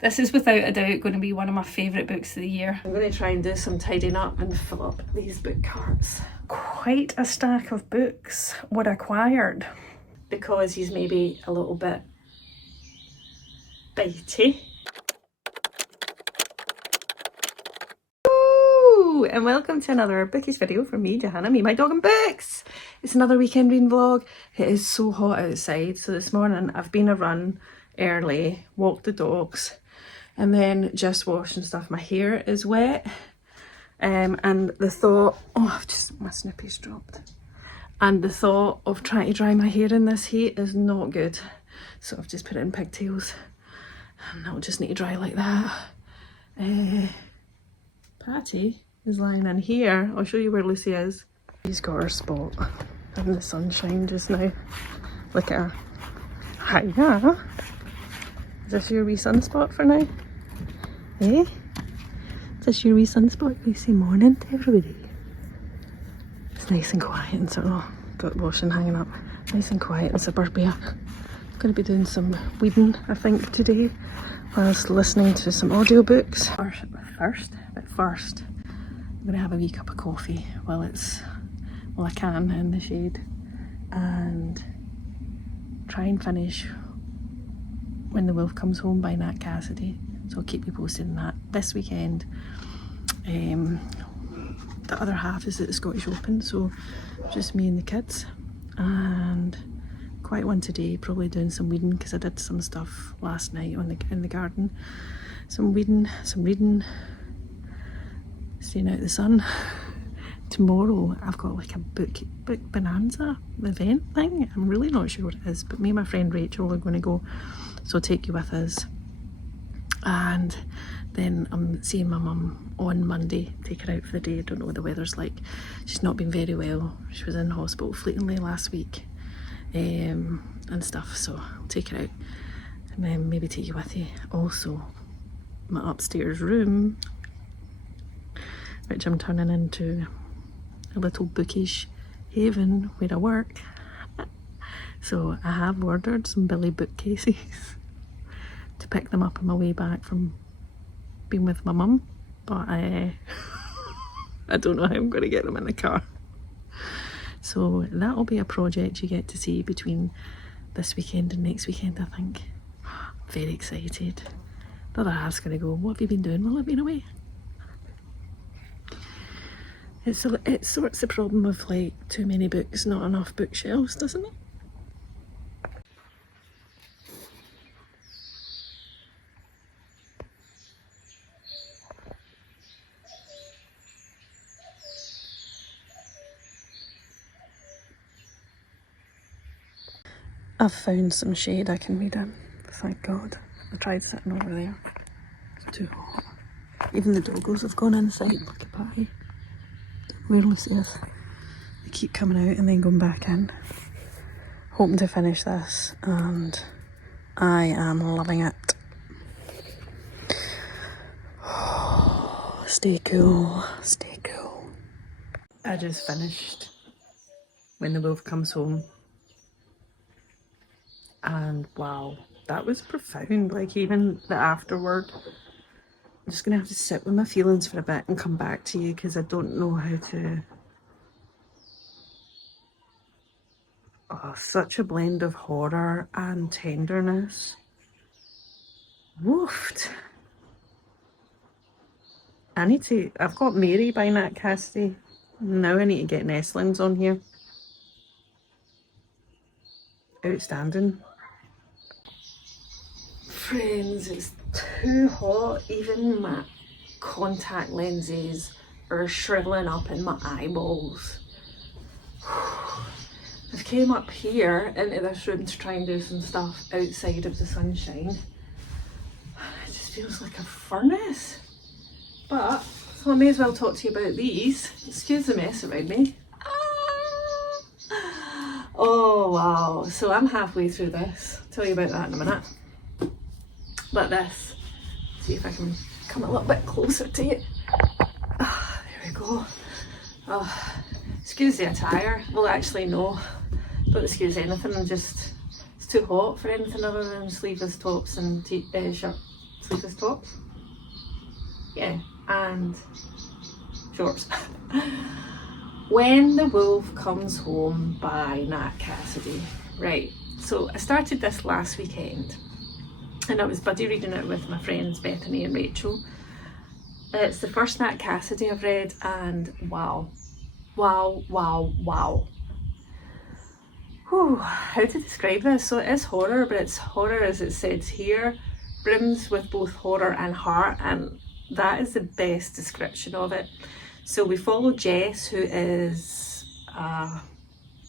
This is without a doubt going to be one of my favourite books of the year. I'm going to try and do some tidying up and fill up these book carts. Quite a stack of books were acquired because he's maybe a little bit bitey. And welcome to another Bookish video from me, Johanna, me, my dog and books. It's another weekend reading vlog. It is so hot outside, so this morning I've been a run early, walked the dogs, and then just washed and stuff. My hair is wet, and the thought, my snippies dropped. And the thought of trying to dry my hair in this heat is not good. So I've just put it in pigtails, and I'll just need to dry like that. Patty is lying in here. I'll show you where Lucy is. She's got her spot in the sunshine just now. Look at her. Hiya. Is this your wee sunspot for now? Eh? Is this your wee sunspot? Lucy, morning to everybody. It's nice and quiet and sort of got washing hanging up. Nice and quiet in suburbia. I'm going to be doing some weeding, I think, today, whilst listening to some audiobooks. First, I'm going to have a wee cup of coffee while I can in the shade, and try and finish When the Wolf Comes Home by Nat Cassidy. So I'll keep you posted on that this weekend. The other half is at the Scottish Open, so just me and the kids, and quite one today, probably doing some weeding because I did some stuff last night in the garden. Some weeding, some reading, staying out the sun. Tomorrow I've got like a book bonanza event thing. I'm really not sure what it is, but me and my friend Rachael are going to go, so I'll take you with us. And then I'm seeing my mum on Monday, take her out for the day. I don't know what the weather's like. She's not been very well. She was in hospital fleetingly last week, and stuff, so I'll take her out and then maybe take you with you. Also, my upstairs room, which I'm turning into a little bookish haven where I work. So I have ordered some Billy bookcases to pick them up on my way back from being with my mum, but I don't know how I'm going to get them in the car. So that'll be a project you get to see between this weekend and next weekend, I think. Very excited. The other half's going to go, what have you been doing while I've been away? It sorts the problem of like too many books, not enough bookshelves, doesn't it? I've found some shade I can read in, thank God. I tried sitting over there. It's too hot. Even the doggos have gone inside. Look at Patty. Where Lucy is. They keep coming out and then going back in. Hoping to finish this, and I am loving it. Stay cool, stay cool. I just finished When the Wolf Comes Home. And wow, that was profound. Like, even the afterword, I'm just gonna have to sit with my feelings for a bit and come back to you, because I don't know how to. Oh, such a blend of horror and tenderness. Woofed. I've got Mary by Nat Cassidy. Now I need to get Nestlings on here. Outstanding. Friends, it's too hot. Even my contact lenses are shriveling up in my eyeballs. I've came up here into this room to try and do some stuff outside of the sunshine. It just feels like a furnace. But, so I may as well talk to you about these. Excuse the mess around me. Oh wow, so I'm halfway through this. I'll tell you about that in a minute. But this, see if I can come a little bit closer to you. Oh, there we go. Oh, excuse the attire. Well, actually no, don't excuse anything. It's too hot for anything other than sleeveless tops and sleeveless tops. Yeah, and shorts. When the Wolf Comes Home by Nat Cassidy. Right, so I started this last weekend and I was buddy reading it with my friends Bethany and Rachael. It's the first Nat Cassidy I've read, and wow. Wow. Whew, how to describe this? So it is horror, but it's horror as it says here, brims with both horror and heart, and that is the best description of it. So we follow Jess, who is a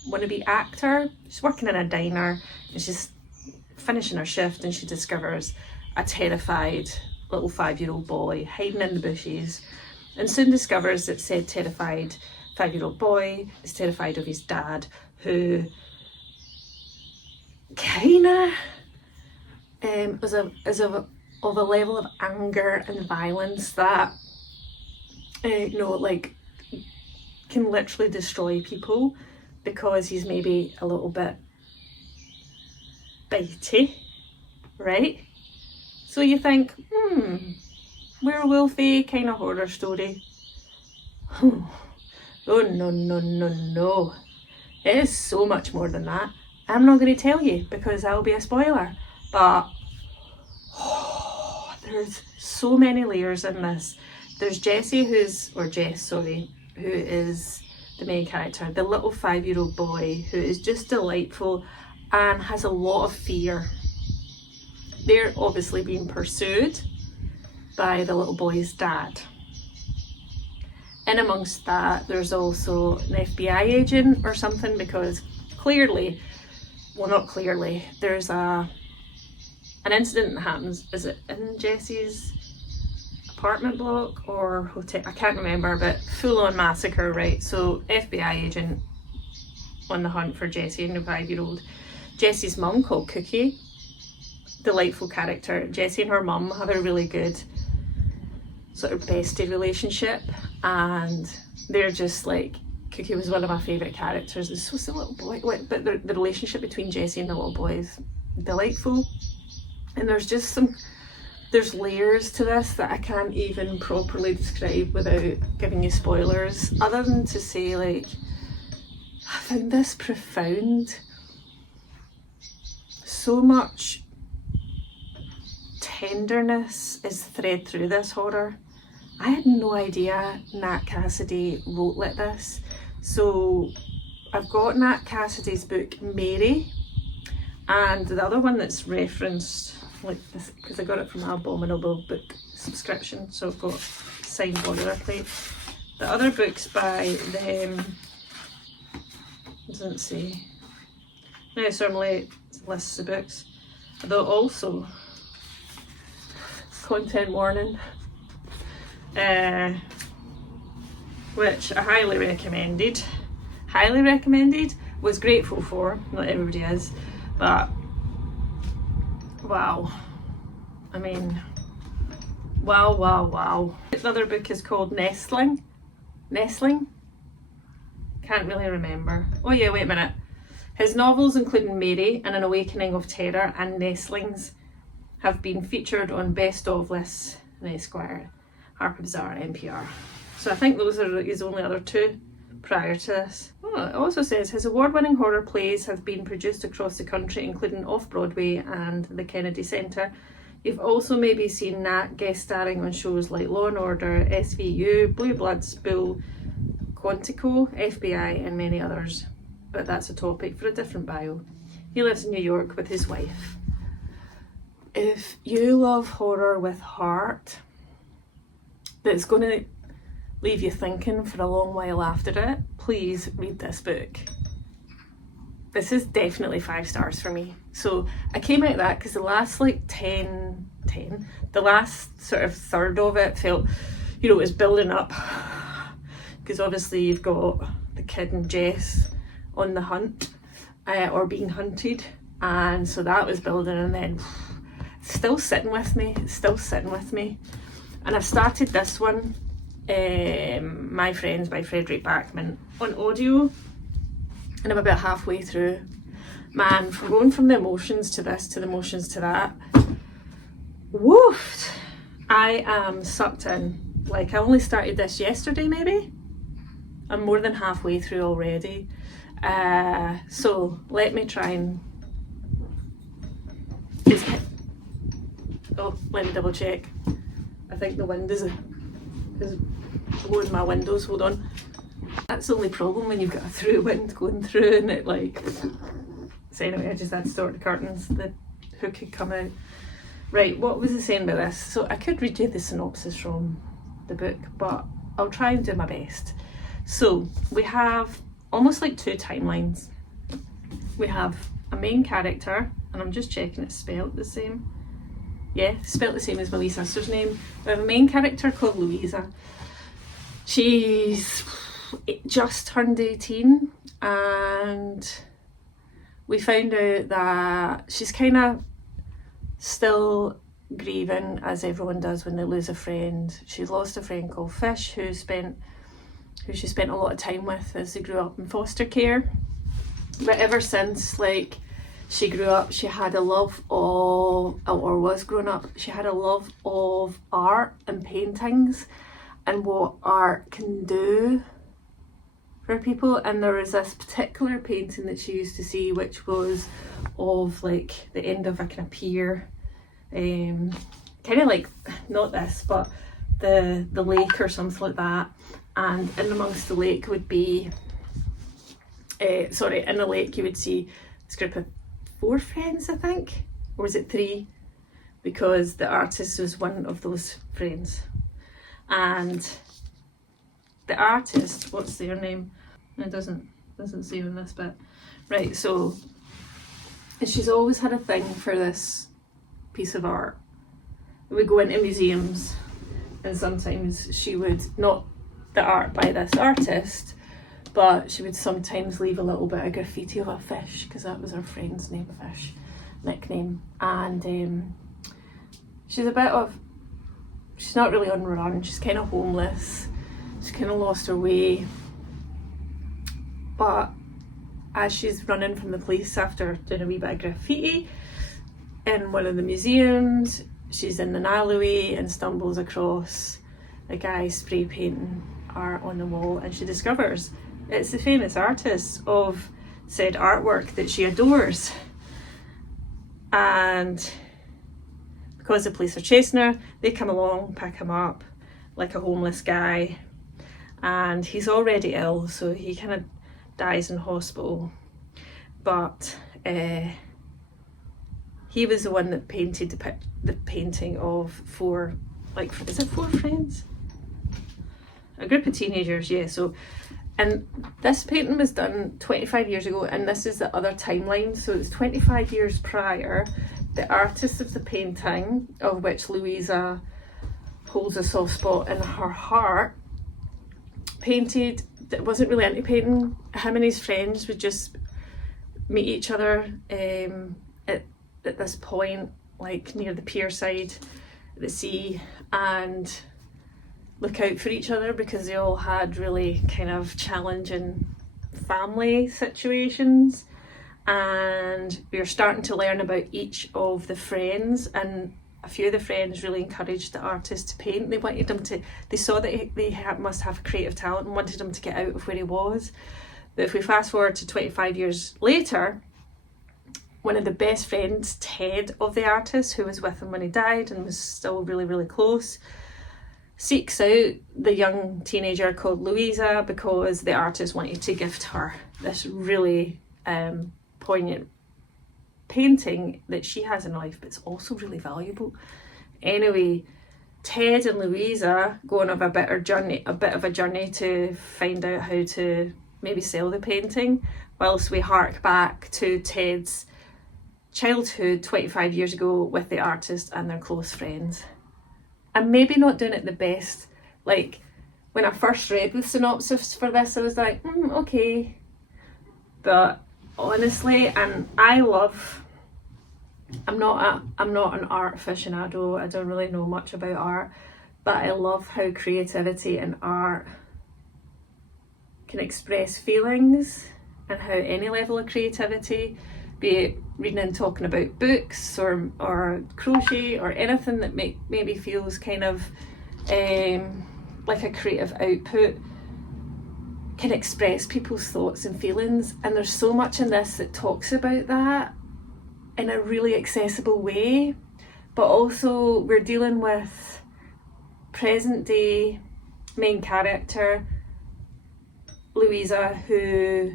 wannabe actor. She's working in a diner and she's finishing her shift, and she discovers a terrified little 5-year-old boy hiding in the bushes, and soon discovers that said terrified 5-year-old boy is terrified of his dad, who kinda is of a level of anger and violence that like can literally destroy people because he's maybe a little bit bitey, right? So you think, werewolfy kind of horror story. Oh no. It is so much more than that. I'm not going to tell you because that'll be a spoiler, but there's so many layers in this. There's Jess, who is the main character, the little 5-year-old boy who is just delightful and has a lot of fear. They're obviously being pursued by the little boy's dad. In amongst that, there's also an FBI agent or something, because there's an incident that happens. Is it in Jesse's apartment block or hotel? I can't remember, but full-on massacre, right? So FBI agent on the hunt for Jesse and the 5-year-old. Jesse's mum, called Cookie, delightful character. Jessie and her mum have a really good sort of bestie relationship, and they're just like, Cookie was one of my favourite characters. It's just a little boy, but the relationship between Jessie and the little boy is delightful. And there's layers to this that I can't even properly describe without giving you spoilers, other than to say, like, I found this profound. So much tenderness is thread through this horror. I had no idea Nat Cassidy wrote like this. So I've got Nat Cassidy's book Mary, and the other one that's referenced like this, because I got it from an Abominable book subscription, so I've got signed border plate. The other books by them, doesn't say. No, it's normally lists of books. Though also, content warning, which I highly recommended, was grateful for, not everybody is, but wow. I mean, wow. Another book is called Nestling? Can't really remember. Oh yeah, wait a minute. His novels, including Mary and An Awakening of Terror and Nestlings, have been featured on best of lists in Esquire, Harper Bazaar, NPR. So I think those are his only other two prior to this. Oh, it also says his award-winning horror plays have been produced across the country, including Off-Broadway and the Kennedy Centre. You've also maybe seen Nat guest starring on shows like Law & Order, SVU, Blue Bloods, Bull, Quantico, FBI and many others. But that's a topic for a different bio. He lives in New York with his wife. If you love horror with heart, that's going to leave you thinking for a long while after it, please read this book. This is definitely 5 stars for me. So I came out of that because the last like the last sort of third of it felt, it was building up. Because obviously you've got the kid and Jess on the hunt, or being hunted. And so that was building, and then it's still sitting with me. And I've started this one, My Friends by Fredrik Backman, on audio, and I'm about halfway through. Man, from going from the emotions to this to the emotions to that, Woofed! I am sucked in. Like, I only started this yesterday maybe. I'm more than halfway through already. So let me try and... Oh, let me double check. I think the wind is blowing my windows, hold on. That's the only problem when you've got a through wind going through and it like... So anyway, I just had to start the curtains, the hook had come out. Right, what was I saying about this? So I could read you the synopsis from the book, but I'll try and do my best. So we have almost like two timelines. We have a main character, and I'm just checking it's spelled the same. Yeah, spelled the same as my wee sister's name. We have a main character called Louisa. She's just turned 18, and we found out that she's kind of still grieving, as everyone does when they lose a friend. She's lost a friend called Fish, who she spent a lot of time with as they grew up in foster care. But ever since like she grew up, she had a love of, or was growing up, she had a love of art and paintings and what art can do for people. And there was this particular painting that she used to see, which was of like the end of a kind of pier, kind of like, not this, but the lake or something like that. And in amongst the lake would be, in the lake you would see this group of 4 friends, I think, or was it 3? Because the artist was one of those friends. And the artist, what's their name? It doesn't say on this bit. Right, so she's always had a thing for this piece of art. We go into museums and sometimes she would, not the art by this artist, but she would sometimes leave a little bit of graffiti of a fish, because that was her friend's name, Fish, nickname. And she's not really on the run, she's kind of homeless, she's kind of lost her way. But as she's running from the police after doing a wee bit of graffiti in one of the museums, she's in an alleyway and stumbles across a guy spray painting art on the wall, and she discovers it's the famous artist of said artwork that she adores. And because the police are chasing her, they come along, pick him up like a homeless guy, and he's already ill, so he kind of dies in hospital. But he was the one that painted the painting of 4, like, is it 4 friends? A group of teenagers, yeah. So, and this painting was done 25 years ago, and this is the other timeline. So it's 25 years prior. The artist of the painting, of which Louisa holds a soft spot in her heart, painted, that wasn't really into painting. Him and his friends would just meet each other at this point, like near the pier side, the sea, and look out for each other, because they all had really kind of challenging family situations. And we were starting to learn about each of the friends, and a few of the friends really encouraged the artist to paint. They wanted him to, they saw that must have creative talent and wanted him to get out of where he was. But if we fast forward to 25 years later, one of the best friends, Ted, of the artist, who was with him when he died and was still really, really close, seeks out the young teenager called Louisa, because the artist wanted to gift her this really poignant painting that she has in life, but it's also really valuable. Anyway, Ted and Louisa go on a bit of a journey to find out how to maybe sell the painting, whilst we hark back to Ted's childhood 25 years ago with the artist and their close friends. I'm maybe not doing it the best. Like, when I first read the synopsis for this, I was like, okay. But honestly, and I'm not an art aficionado, I don't really know much about art, but I love how creativity and art can express feelings, and how any level of creativity, be it reading and talking about books or crochet or anything that maybe feels kind of like a creative output, can express people's thoughts and feelings. And there's so much in this that talks about that in a really accessible way. But also we're dealing with present day main character Louisa, who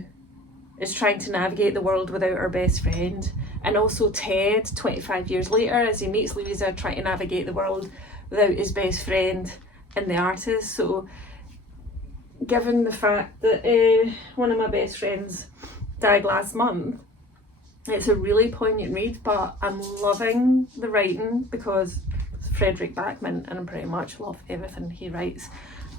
is trying to navigate the world without her best friend, and also Ted 25 years later as he meets Louisa trying to navigate the world without his best friend and the artist. So given the fact that one of my best friends died last month, it's a really poignant read, but I'm loving the writing because Fredrik Backman, and I pretty much love everything he writes.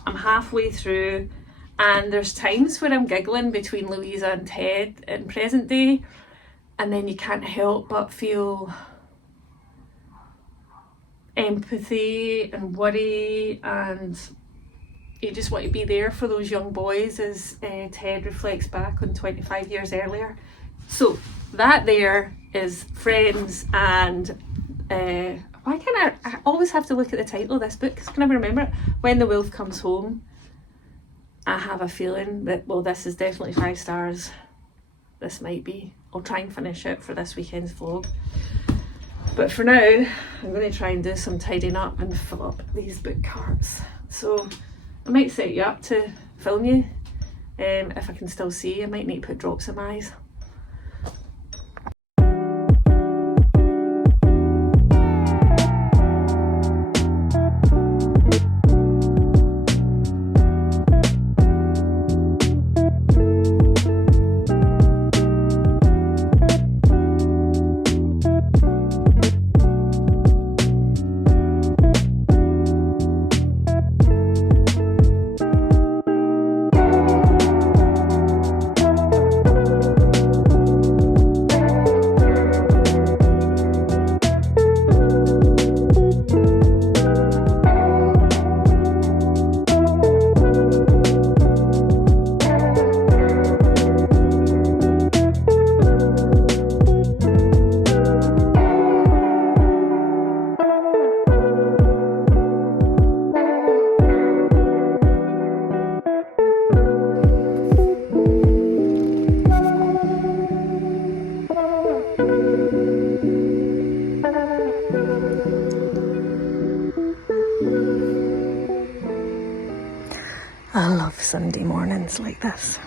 I'm halfway through, and there's times where I'm giggling between Louisa and Ted in present day, and then you can't help but feel empathy and worry, and you just want to be there for those young boys as Ted reflects back on 25 years earlier. So that there is Friends, and why can't I always have to look at the title of this book because I can never remember it. When the Wolf Comes Home. I have a feeling that, well, this is definitely 5 stars. This might be. I'll try and finish it for this weekend's vlog. But for now, I'm going to try and do some tidying up and fill up these book carts. So I might set you up to film you. If I can still see, I might need to put drops in my eyes. I love Sunday mornings like this.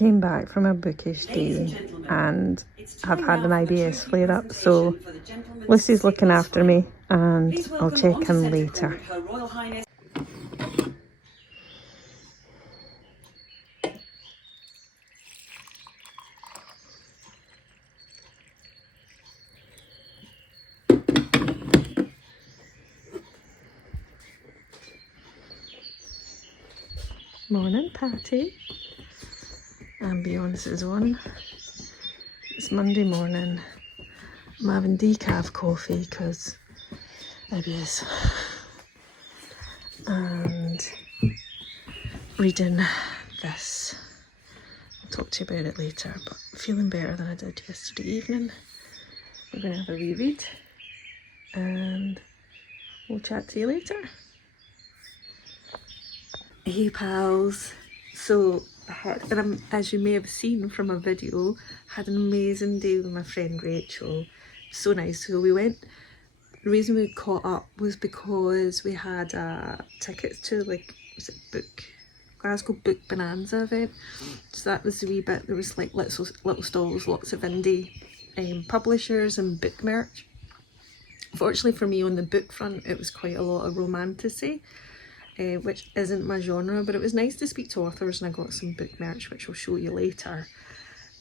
came back from a bookish day and I've had an IBS flare up, so Lucy's looking after me and I'll check in later. Morning, Patty. And Beyonce's on. It's Monday morning. I'm having decaf coffee because IBS. And reading this. I'll talk to you about it later, but feeling better than I did yesterday evening. We're going to have a wee read and we'll chat to you later. Hey pals, so as you may have seen from a video, had an amazing day with my friend Rachael. So nice. So we went, the reason we caught up was because we had tickets to, like, was it Glasgow Book Bonanza event. So that was the wee bit, there was like little stalls, lots of indie publishers and book merch. Fortunately for me, on the book front it was quite a lot of romantasy. Which isn't my genre, but it was nice to speak to authors, and I got some book merch which I'll show you later.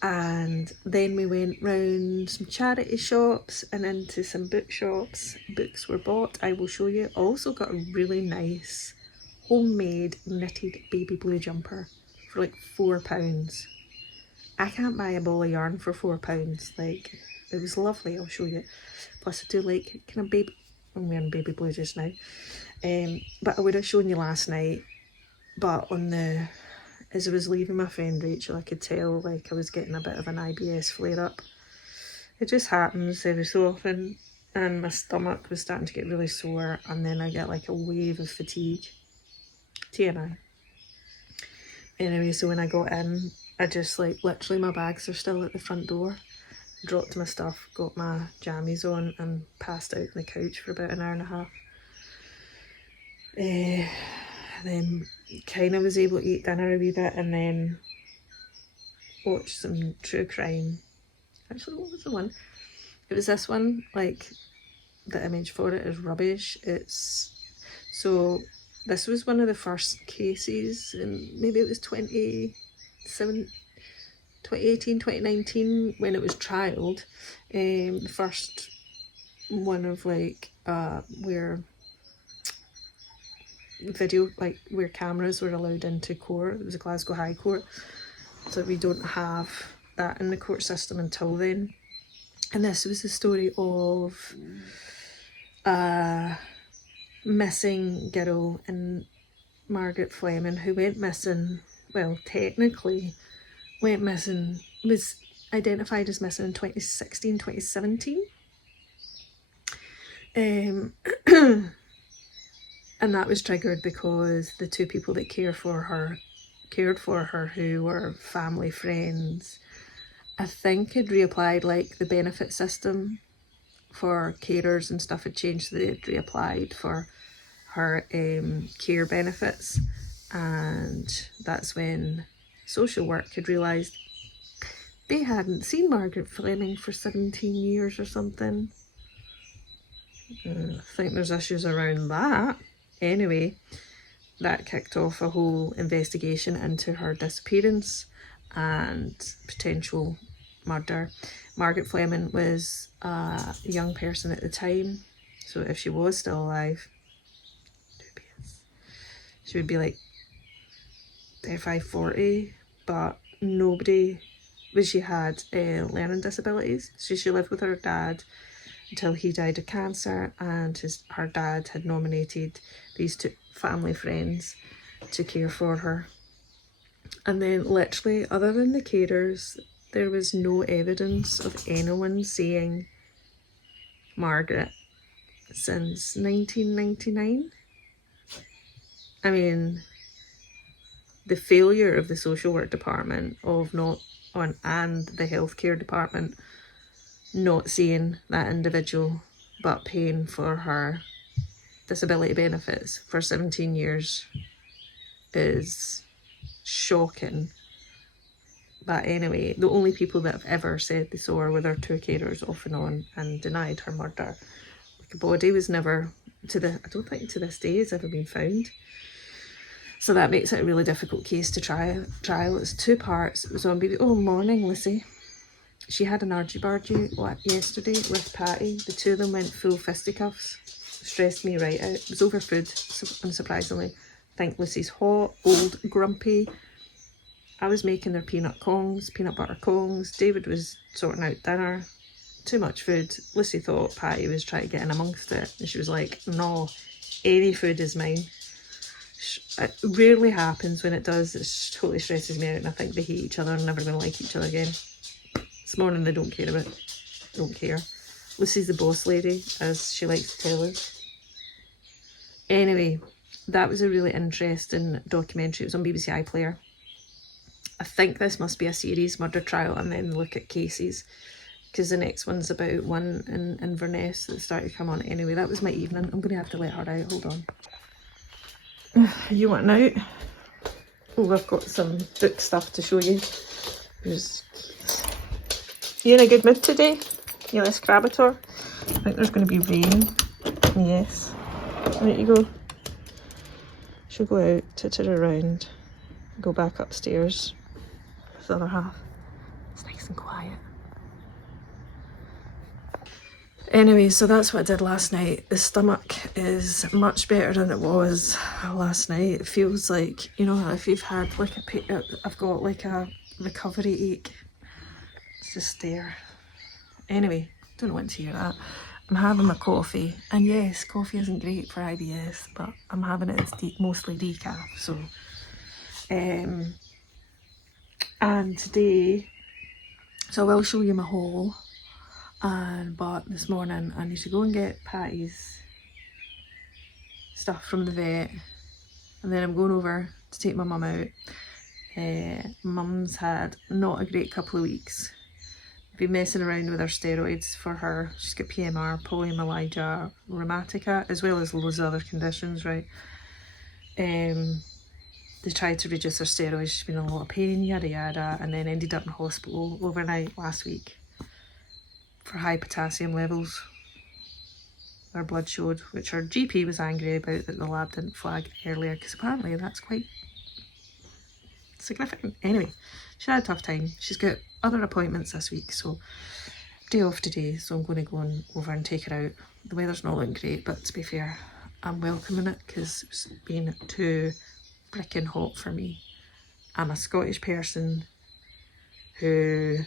And then we went round some charity shops and into some bookshops. Books were bought, I will show you. Also got a really nice homemade knitted baby blue jumper for like £4. I can't buy a ball of yarn for £4. Like, it was lovely, I'll show you. Plus I do like kind of baby, I'm wearing baby blue just now. But I would have shown you last night, but as I was leaving my friend Rachael, I could tell like I was getting a bit of an IBS flare up. It just happens every so often, and my stomach was starting to get really sore, and then I get like a wave of fatigue. TNI. Anyway, so when I got in, I just like, literally my bags are still at the front door. Dropped my stuff, got my jammies on and passed out on the couch for about an hour and a half. Then kind of was able to eat dinner a wee bit and then watch some true crime. Actually, what was the one? It was this one, like, the image for it is rubbish. So this was one of the first cases, and maybe it was 2018, 2019 when it was trialled. The first one of like where where cameras were allowed into court. It was a Glasgow High Court, so we don't have that in the court system until then. And this was the story of a missing girl in Margaret Fleming who went missing, well, technically went missing, was identified as missing in 2016, 2017. And that was triggered because the two people that cared for her, who were family friends, I think had reapplied, like the benefit system for carers and stuff had changed, so they had reapplied for her care benefits. And that's when social work had realised they hadn't seen Margaret Fleming for 17 years or something. I think there's issues around that. Anyway, that kicked off a whole investigation into her disappearance and potential murder. Margaret Fleming was a young person at the time, so if she was still alive, she would be like 35, 40, but nobody, she had learning disabilities, so she lived with her dad until he died of cancer, and her dad had nominated these two family friends to care for her. And then literally, other than the carers, there was no evidence of anyone seeing Margaret since 1999. I mean, the failure of the social work department and the healthcare department not seeing that individual but paying for her disability benefits for 17 years is shocking. But anyway, the only people that have ever said they saw her were their two carers off and on and denied her murder. Like, a body was never, I don't think to this day has ever been found. So that makes it a really difficult case to trial. It's 2 parts. It was on BBC. Oh, morning, Lucy. She had an argy-bargy yesterday with Patty. The two of them went full fisticuffs. Stressed me right out. It was over food, unsurprisingly. I think Lucy's hot, old, grumpy. I was making their peanut butter kongs. David was sorting out dinner. Too much food. Lucy thought Patty was trying to get in amongst it. And she was like, no, any food is mine. It rarely happens. When it does, it totally stresses me out, and I think they hate each other and never going to like each other again. This morning they don't care. Lucy's the boss lady, as she likes to tell us. Anyway, that was a really interesting documentary. It was on BBC iPlayer. I think this must be a series, murder trial, and then look at cases, because the next one's about one in Inverness that started to come on. Anyway, that was my evening. I'm going to have to let her out. Hold on. You want out? Oh, I've got some book stuff to show you. You in a good mood today? You less Crabator? I think there's going to be rain. Yes. There you go. She'll go out, titter around, go back upstairs with the other half. It's nice and quiet. Anyway, so that's what I did last night. The stomach is much better than it was last night. It feels like, you know, if you've had like I've got like a recovery ache. It's just there. Anyway, don't want to hear that. I'm having my coffee, and yes, coffee isn't great for IBS, but I'm having it as mostly decaf. So, and today, so I will show you my haul. But this morning I need to go and get Patty's stuff from the vet, and then I'm going over to take my mum out. Mum's had not a great couple of weeks. Been messing around with her steroids for her. She's got PMR, polymyalgia rheumatica, as well as loads of other conditions, right? They tried to reduce her steroids. She's been in a lot of pain, yada yada, and then ended up in hospital overnight last week for high potassium levels. Her blood showed, which her GP was angry about that the lab didn't flag earlier, because apparently that's quite significant. Anyway, she had a tough time. She's got other appointments this week, so day off today, so I'm going to go over and take her out. The weather's not looking great, but to be fair, I'm welcoming it because it's been too frickin' hot for me. I'm a Scottish person who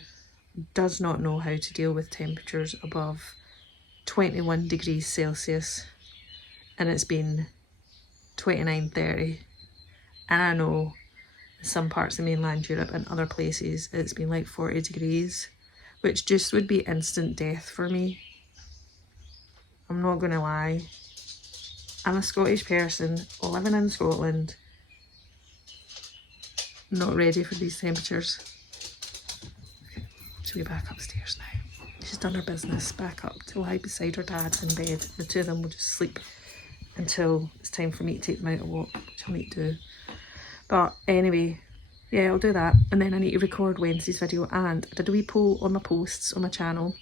does not know how to deal with temperatures above 21 degrees Celsius, and it's been 29, 30, and I know in some parts of mainland Europe and other places it's been like 40 degrees, which just would be instant death for me. I'm not gonna lie. I'm a Scottish person living in Scotland, not ready for these temperatures. She'll be back upstairs now. She's done her business, back up to lie beside her dad in bed. The two of them will just sleep until it's time for me to take them out to walk, which I'll need to do. But anyway, yeah, I'll do that. And then I need to record Wednesday's video, and I did a wee poll on my posts on my channel,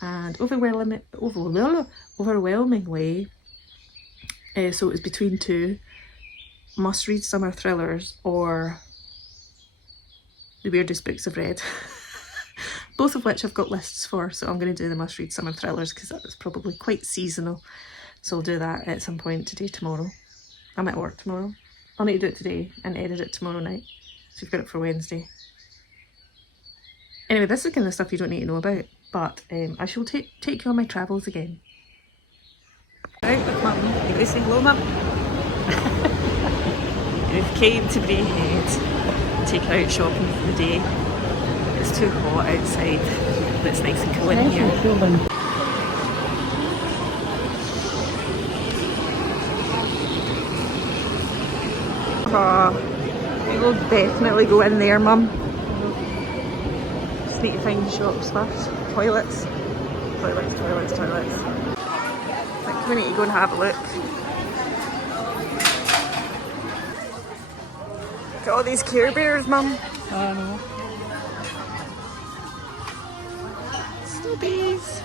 and overwhelmingly, so it was between two must-read summer thrillers or the weirdest books I've read. Both of which I've got lists for, so I'm going to do the must-read summer thrillers because that was probably quite seasonal. So I'll do that at some point today, tomorrow. I'm at work tomorrow. I'll need to do it today and edit it tomorrow night. So you've got it for Wednesday. Anyway, this is the kind of stuff you don't need to know about, but I shall take you on my travels again. Out with Mum. You going to say hello, Mum? We've came to Braehead, take her out shopping for the day. It's too hot outside, but it's nice and cool in here. We will definitely go in there, Mum. Just need to find shops first. Toilets. I think we need to go and have a look. Look at all these Care Bears, Mum. I know. Boobies.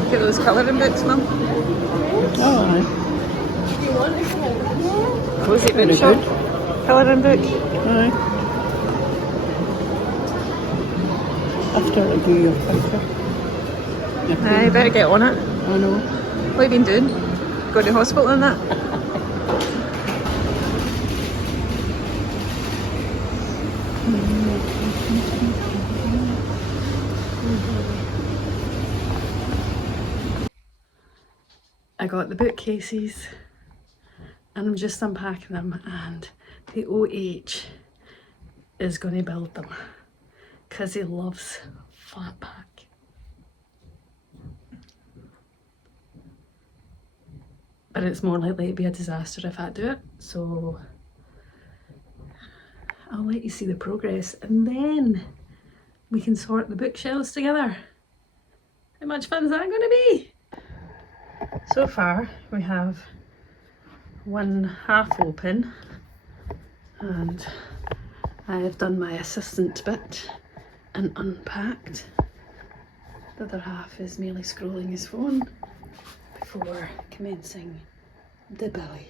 Look at those colouring books, Mum. Oh, Cosy book shop. Colouring book. aye. After I do your picture. Aye, better get on it. I know. What have you been doing? Going to hospital and that? I got the bookcases and I'm just unpacking them, and the OH is going to build them because he loves flat pack. But it's more likely to be a disaster if I do it, so I'll let you see the progress and then we can sort the bookshelves together. How much fun is that going to be? So far we have one half open and I have done my assistant bit and unpacked. The other half is merely scrolling his phone before commencing the belly.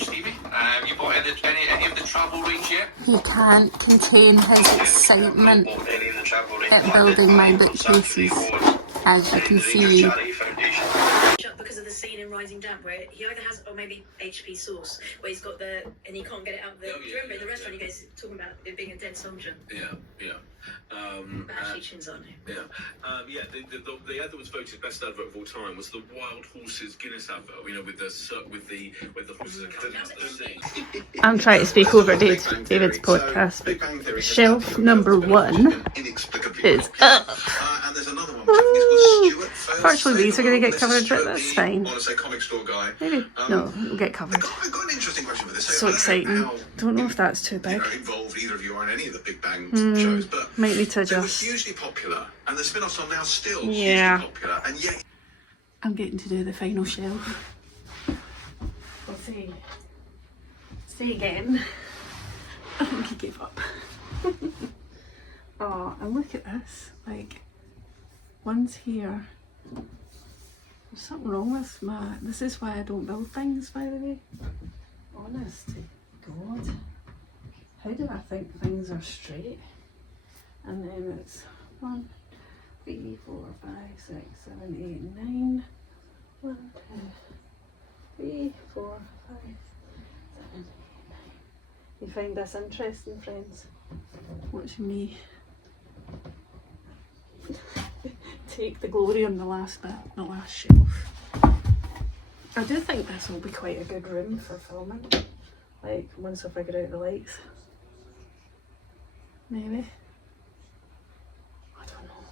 Stevie, have you bought any of the travel reach yet? He can't contain his excitement at building my bookcases, as you can see. Because of the scene in Rising Damp, where he either has, or maybe HP Sauce, where he's got the, and he can't get it out. Do you remember in the restaurant, he goes talking about it being a dead soldier? Yeah. But actually, chins on him. Yeah. The ad that was voted best advert of all time was the Wild Horses Guinness advert. You know, with the horses are coming out the sea. I'm trying to speak over David's podcast, but shelf number 1 is up. And there's another one. Which Fortunately, these are going to get covered, but that's fine. Honestly, comic store guy. Maybe. No, it'll get covered. I've got an interesting question for this. So exciting. Don't know if that's too big. Involved either of you are in any of the Big Bang shows, but Might need to they were adjust. hugely popular, and the spin-offs are now still Yeah. hugely popular, and yet I'm getting to do the final shelf. We'll see. See again. I think he gave up. Oh, and look at this. Like, one's here. There's something wrong with my... This is why I don't build things, by the way. Honest to God. How do I think things are straight? And then it's 1, 3, 4, 5, 6, 7, 8, 9. 1, 2, 3, 4, 5, 7, 8, 9. You find this interesting, friends? Watching me take the glory on the last bit, the last shelf. I do think this will be quite a good room for filming. Like, once I figure out the lights. Maybe. I don't know.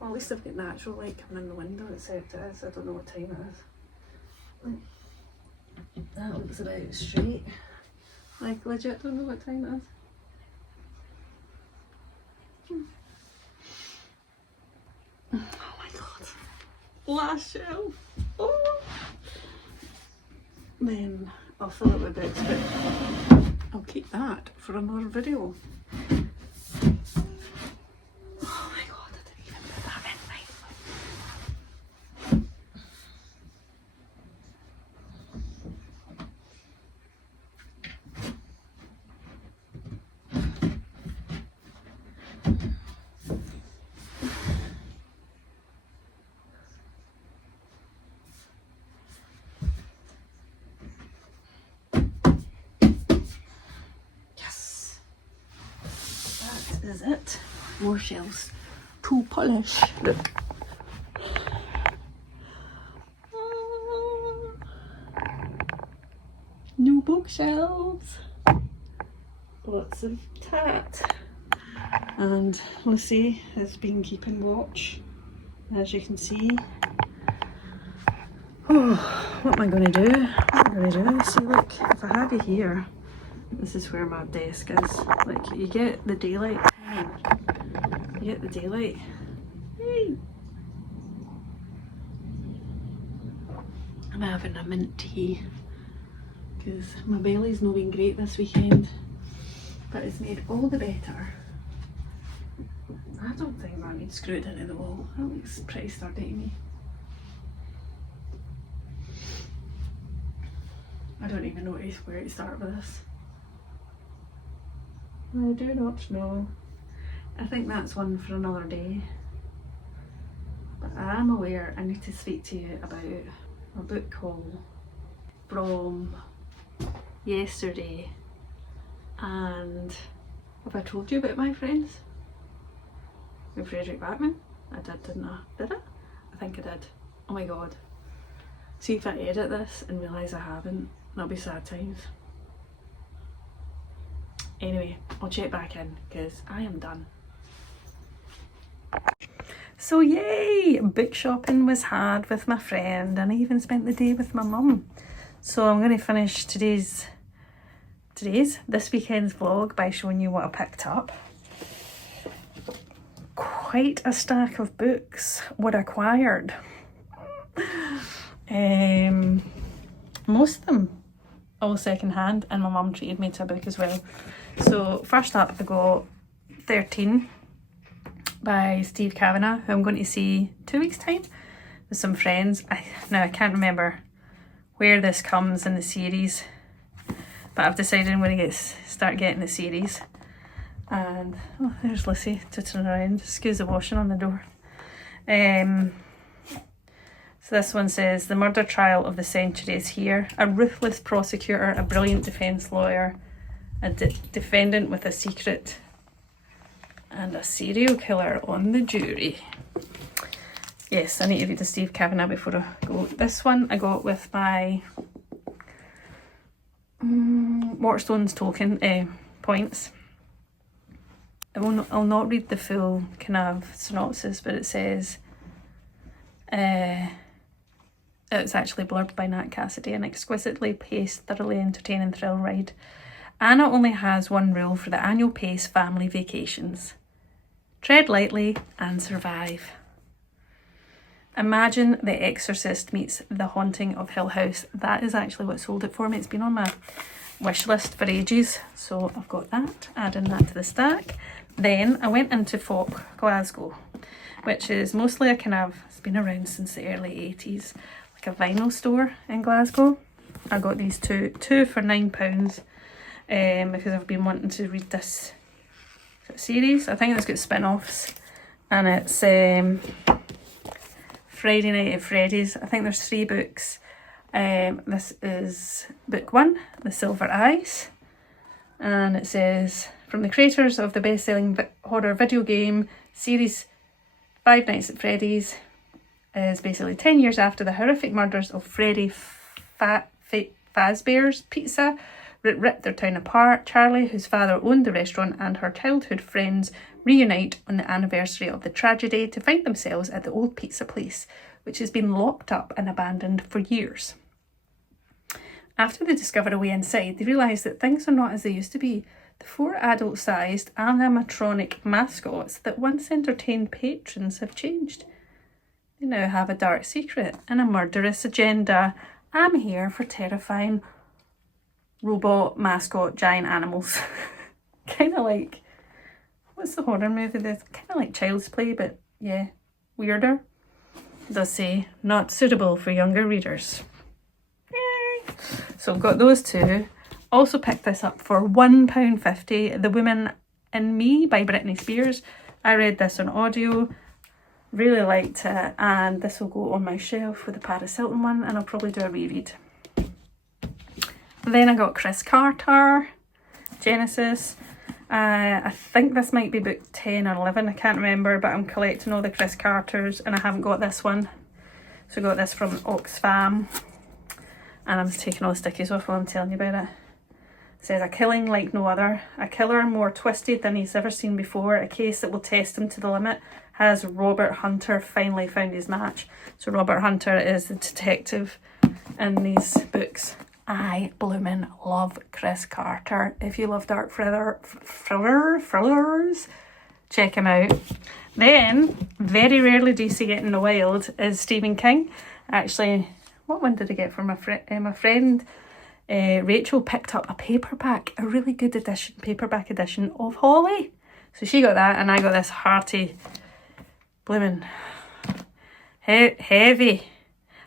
Well, at least I've got natural light coming in the window, except it is. I don't know what time it is. Like, that looks about straight. Like, legit don't know what time it is. Oh my god. Last shelf. Oh. Then I'll fill it with bits, but I'll keep that for another video. Oh my god, I didn't even put that in right. Is it? More shelves to polish. Look. New bookshelves. Lots of tat. And Lucy has been keeping watch, as you can see. Oh, what am I going to do? What am I going to do? See, look, if I had you here, this is where my desk is. Like, you get the daylight time. get the daylight. Hey. I'm having a mint tea because my belly's not been great this weekend, but it's made all the better. I don't think that needs screwed into the wall. That looks pretty sturdy to me. I don't even know where to start with this. I do not know. I think that's one for another day. But I am aware I need to speak to you about a book haul from yesterday. And have I told you about my friends? With Fredrik Backman? I did, didn't I? Did I? I think I did. Oh my god. See if I edit this and realise I haven't. That'll be sad times. Anyway, I'll check back in because I am done. So yay! Book shopping was had with my friend and I even spent the day with my mum. So I'm going to finish this weekend's vlog by showing you what I picked up. Quite a stack of books were acquired. Most of them all second hand, and my mum treated me to a book as well. So first up I got 13 by Steve Cavanagh, who I'm going to see 2 weeks time with some friends. Now I can't remember where this comes in the series, but I've decided I'm going to start getting the series. And oh, there's Lucy to turn around. Excuse the washing on the door. So this one says, the murder trial of the century is here. A ruthless prosecutor, a brilliant defence lawyer, a defendant with a secret, and a serial killer on the jury. Yes, I need to read the Steve Cavanagh before I go. This one I got with my Waterstones token points. I'll not read the full kind of synopsis, but it says it's actually blurbed by Nat Cassidy, an exquisitely paced, thoroughly entertaining thrill ride. Anna only has one rule for the annual Pace family vacations: tread lightly and survive. Imagine The Exorcist meets The Haunting of Hill House. That is actually what sold it for me. It's been on my wish list for ages, so I've got that, adding that to the stack. Then I went into Folk Glasgow, which is mostly a kind of, it's been around since the early 80s, like a vinyl store in Glasgow. I got these two for £9 because I've been wanting to read this series. I think it's got spin-offs, and it's Friday Night at Freddy's. I think there's 3 books. This is book 1, The Silver Eyes, and it says, from the creators of the best-selling horror video game series Five Nights at Freddy's, is basically 10 years after the horrific murders of Freddy Fazbear's Pizza ripped their town apart. Charlie, whose father owned the restaurant, and her childhood friends reunite on the anniversary of the tragedy to find themselves at the old pizza place, which has been locked up and abandoned for years. After they discover a way inside, they realise that things are not as they used to be. The 4 adult-sized animatronic mascots that once entertained patrons have changed. They now have a dark secret and a murderous agenda. I'm here for terrifying robot mascot giant animals. Kind of like, what's the horror movie? That's kind of like Child's Play, but yeah, weirder. It does say, not suitable for younger readers. Yay! So I've got those 2. Also picked this up for £1.50, The Woman in Me by Britney Spears. I read this on audio, really liked it, and this will go on my shelf with the Paris Hilton one, and I'll probably do a reread. Then I got Chris Carter, Genesis. I think this might be book 10 or 11, I can't remember, but I'm collecting all the Chris Carters and I haven't got this one. So I got this from Oxfam, and I'm just taking all the stickies off while I'm telling you about it. It says, a killing like no other, a killer more twisted than he's ever seen before, a case that will test him to the limit. Has Robert Hunter finally found his match? So Robert Hunter is the detective in these books. I bloomin' love Chris Carter. If you love dark thrillers, check him out. Then, very rarely do you see it in the wild, is Stephen King. Actually, what one did I get from my friend? Rachael picked up a paperback, a really good paperback edition of Holly. So she got that, and I got this hearty, blooming, heavy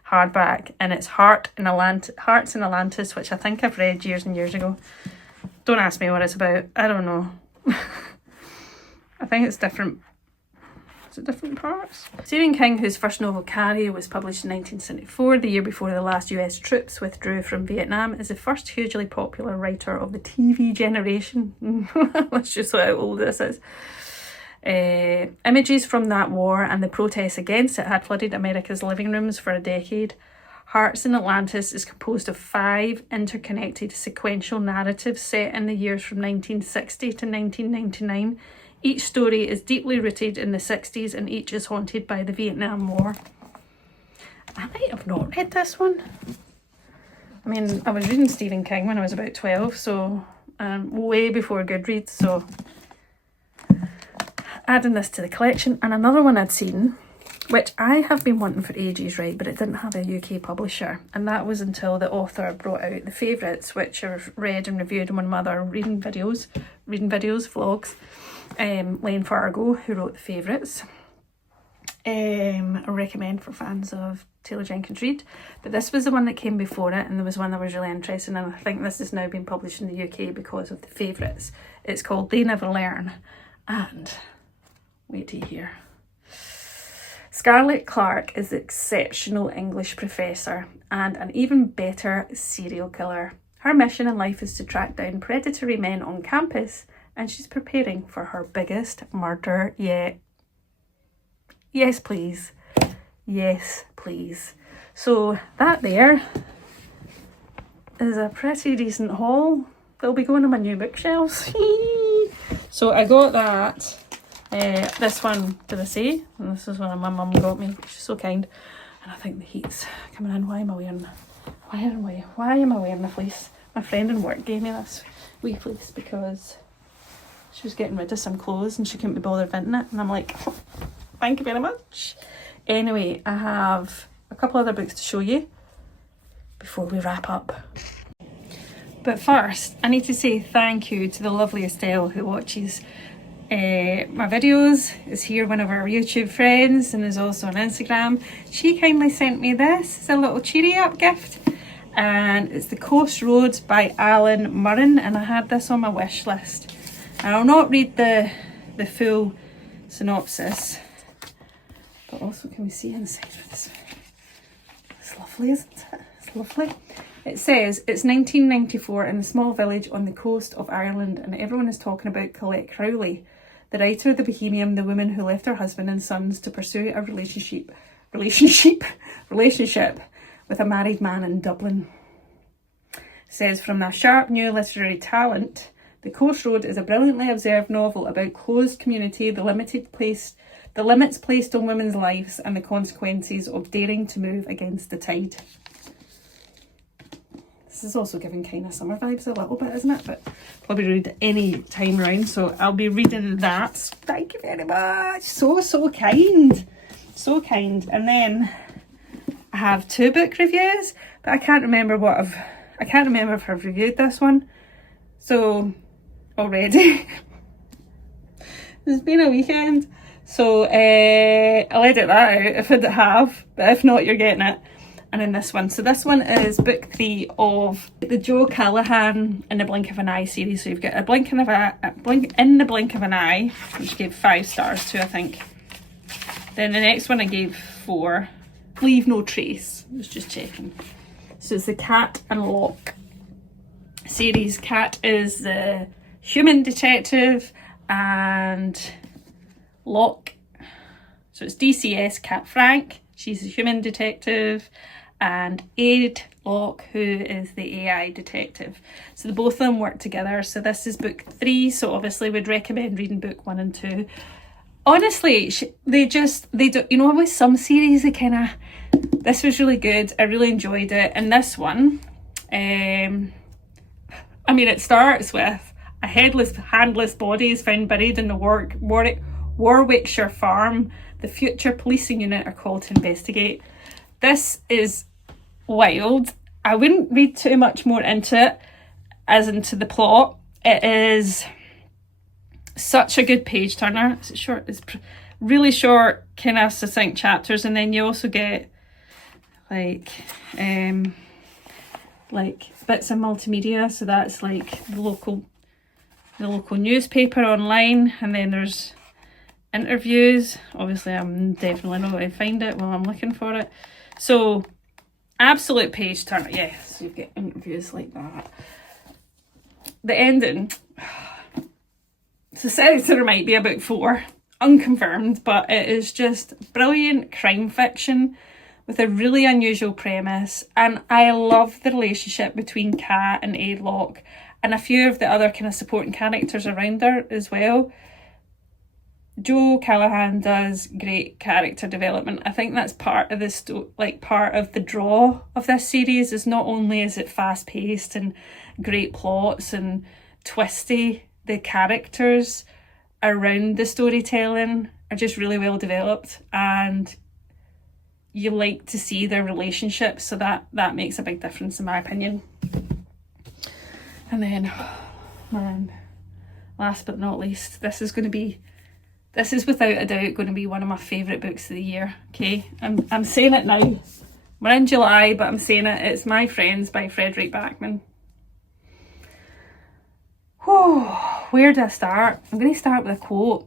hardback, and it's Hearts in Atlantis, which I think I've read years and years ago. Don't ask me what it's about. I don't know. I think it's different. Is it different parts? Stephen King, whose first novel Carrie was published in 1974, the year before the last US troops withdrew from Vietnam, is the first hugely popular writer of the TV generation. That's just how old this is. Images from that war and the protests against it had flooded America's living rooms for a decade. Hearts in Atlantis is composed of 5 interconnected sequential narratives set in the years from 1960 to 1999. Each story is deeply rooted in the 60s and each is haunted by the Vietnam War. I might have not read this one. I mean, I was reading Stephen King when I was about 12, so way before Goodreads, so adding this to the collection. And another one I'd seen, which I have been wanting for ages, right, but it didn't have a UK publisher, and that was until the author brought out The Favourites, which I've read and reviewed in one of my other reading videos, vlogs. Lane Fargo, who wrote The Favourites. I recommend for fans of Taylor Jenkins Reid, but this was the one that came before it, and there was one that was really interesting, and I think this has now been published in the UK because of The Favourites. It's called They Never Learn, and wait till you hear. Scarlett Clark is an exceptional English professor and an even better serial killer. Her mission in life is to track down predatory men on campus, and she's preparing for her biggest murder yet. Yes, please. Yes, please. So that there is a pretty decent haul. They'll be going on my new bookshelves. So I got that. This one, did I say? And this is one my mum got me. She's so kind. And I think the heat's coming in. Why am I wearing the fleece? My friend in work gave me this wee fleece because she was getting rid of some clothes and she couldn't be bothered venting it. And I'm like, thank you very much. Anyway, I have a couple other books to show you before we wrap up. But first, I need to say thank you to the lovely Estelle who watches my videos, is here one of our YouTube friends and is also on Instagram. She kindly sent me this. It's a little cheery up gift, and it's The Coast Road by Alan Murren, and I had this on my wish list. And I'll not read the full synopsis, but also can we see inside of this? It's lovely, isn't it? It's lovely. It says, it's 1994 in a small village on the coast of Ireland, and everyone is talking about Colette Crowley, the writer of The Bohemian, the woman who left her husband and sons to pursue a relationship with a married man in Dublin. It says, from a sharp new literary talent, The Coast Road is a brilliantly observed novel about closed community, the limits placed on women's lives, and the consequences of daring to move against the tide. This is also giving kind of summer vibes a little bit, isn't it? But probably read it any time round, so I'll be reading that. Thank you very much. So kind. So kind. And then I have 2 book reviews, but I can't remember if I've reviewed this one. So already. It's been a weekend. So I'll edit that out if I have, but if not, you're getting it. And then this one. So this one is book 3 of the Joe Callahan In the Blink of an Eye series. So you've got In the Blink of an Eye, which gave 5 stars to, I think. Then the next one I gave 4. Leave No Trace. I was just checking. So it's the Cat and Locke series. Cat is the human detective and Locke. So it's DCS Cat Frank. She's a human detective, and Aid Locke, who is the AI detective. So the both of them work together. So this is book 3. So obviously we'd recommend reading book 1 and 2. Honestly, they do, you know, with some series, this was really good. I really enjoyed it. And this one, I mean, it starts with A headless, handless body is found buried in the Warwickshire farm. The future policing unit are called to investigate. This is wild. I wouldn't read too much more into it, as into the plot. It is such a good page turner. It's short. It's really short, kind of succinct chapters, and then you also get like bits of multimedia. So that's like the local newspaper online, and then there's interviews. Obviously, I'm definitely not going to find it while I'm looking for it. So absolute page turner. Yes, so you get interviews like that. The ending. So says there might be a book 4, unconfirmed, but it is just brilliant crime fiction with a really unusual premise, and I love the relationship between Kat and Aidlock and a few of the other kind of supporting characters around her as well. Joe Callahan does great character development. I think that's part of part of the draw of this series, is not only is it fast paced and great plots and twisty, the characters around the storytelling are just really well developed, and you like to see their relationships, so that makes a big difference in my opinion. And then, man, last but not least, this is without a doubt going to be one of my favourite books of the year. Okay, I'm saying it now. We're in July, but I'm saying it. It's My Friends by Fredrik Backman. Whew, where do I start? I'm going to start with a quote.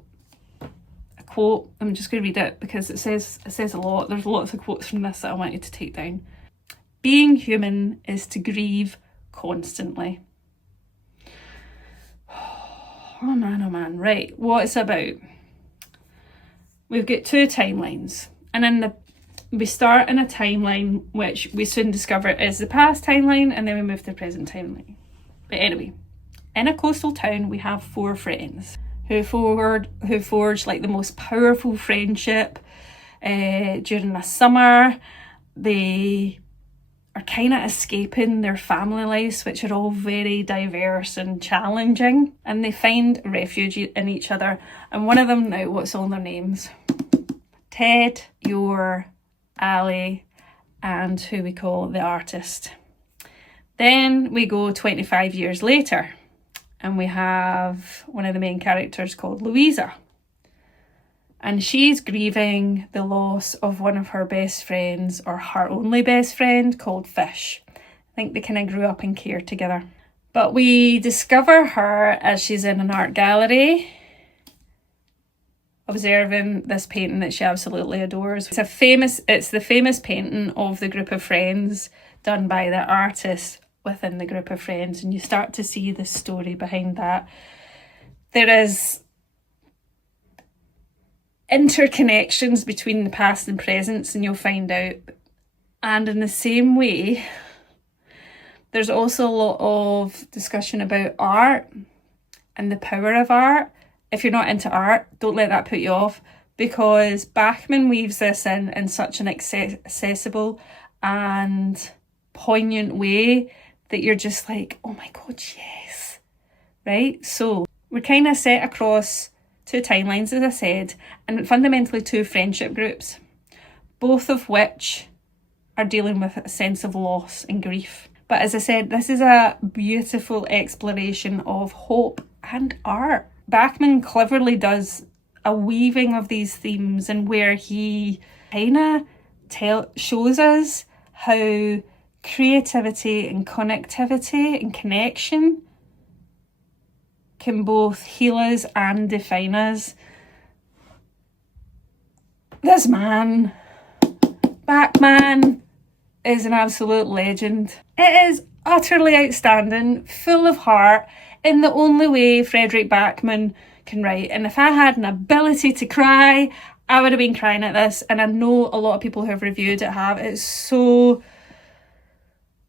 I'm just going to read it because it says a lot. There's lots of quotes from this that I wanted to take down. Being human is to grieve constantly. Oh man. Right, what it's about. We've got 2 timelines, and we start in a timeline which we soon discover is the past timeline, and then we move to the present timeline. But anyway, in a coastal town we have 4 friends who forge like the most powerful friendship during the summer. They are kind of escaping their family lives, which are all very diverse and challenging, and they find refuge in each other. And one of them, now what's all their names? Ted, Yor, Ali, and who we call the artist. Then we go 25 years later, and we have one of the main characters called Louisa. And she's grieving the loss of one of her best friends, or her only best friend, called Fish. I think they kind of grew up in care together. But we discover her as she's in an art gallery, observing this painting that she absolutely adores. It's the famous painting of the group of friends done by the artist within the group of friends, and you start to see the story behind that. There is interconnections between the past and presents, and you'll find out. And in the same way, there's also a lot of discussion about art and the power of art. If you're not into art, don't let that put you off, because Backman weaves this in such an accessible and poignant way that you're just like, oh my god, yes. Right? So we're kind of set across 2 timelines, as I said, and fundamentally 2 friendship groups, both of which are dealing with a sense of loss and grief. But as I said, this is a beautiful exploration of hope and art. Backman cleverly does a weaving of these themes, and where he kind of shows us how creativity and connectivity and connection can both heal us and define us. This man, Backman, is an absolute legend. It is utterly outstanding, full of heart, in the only way Fredrik Backman can write. And if I had an ability to cry, I would have been crying at this, and I know a lot of people who have reviewed it have. It's so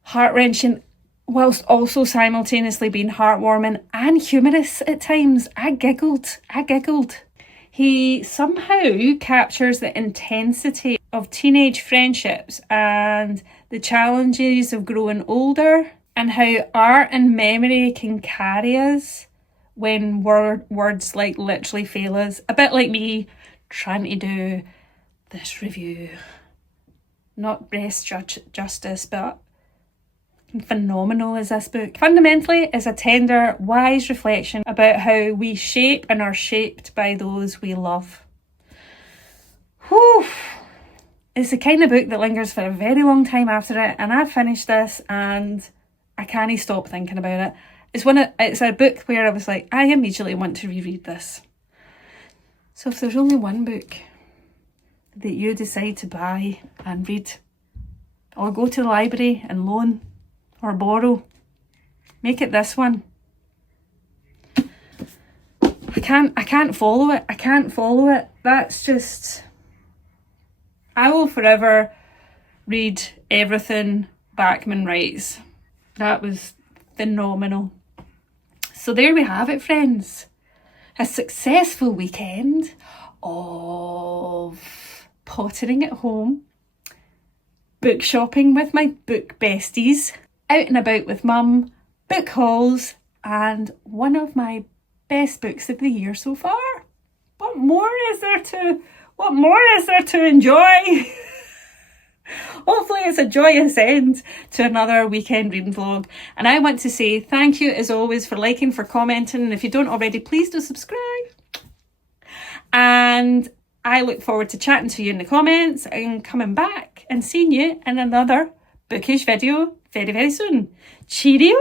heart-wrenching, whilst also simultaneously being heartwarming and humorous at times. I giggled. He somehow captures the intensity of teenage friendships and the challenges of growing older, and how art and memory can carry us when words like literally fail us. A bit like me trying to do this review. Not breast justice, but phenomenal is this book. Fundamentally, it's a tender, wise reflection about how we shape and are shaped by those we love. Whew. It's the kind of book that lingers for a very long time after it, and I've finished this and I can't stop thinking about it. It's a book where I was like, I immediately want to reread this. So if there's only one book that you decide to buy and read, or go to the library and loan or borrow, make it this one. I can't follow it. I can't follow it. That's just... I will forever read everything Backman writes. That was phenomenal. So there we have it, friends. A successful weekend of pottering at home, book shopping with my book besties, out and about with mum, book hauls, and one of my best books of the year so far. What more is there to enjoy? Hopefully it's a joyous end to another weekend reading vlog. And I want to say thank you as always for liking, for commenting. And if you don't already, please do subscribe. And I look forward to chatting to you in the comments and coming back and seeing you in another bookish video very, very soon. Cheerio!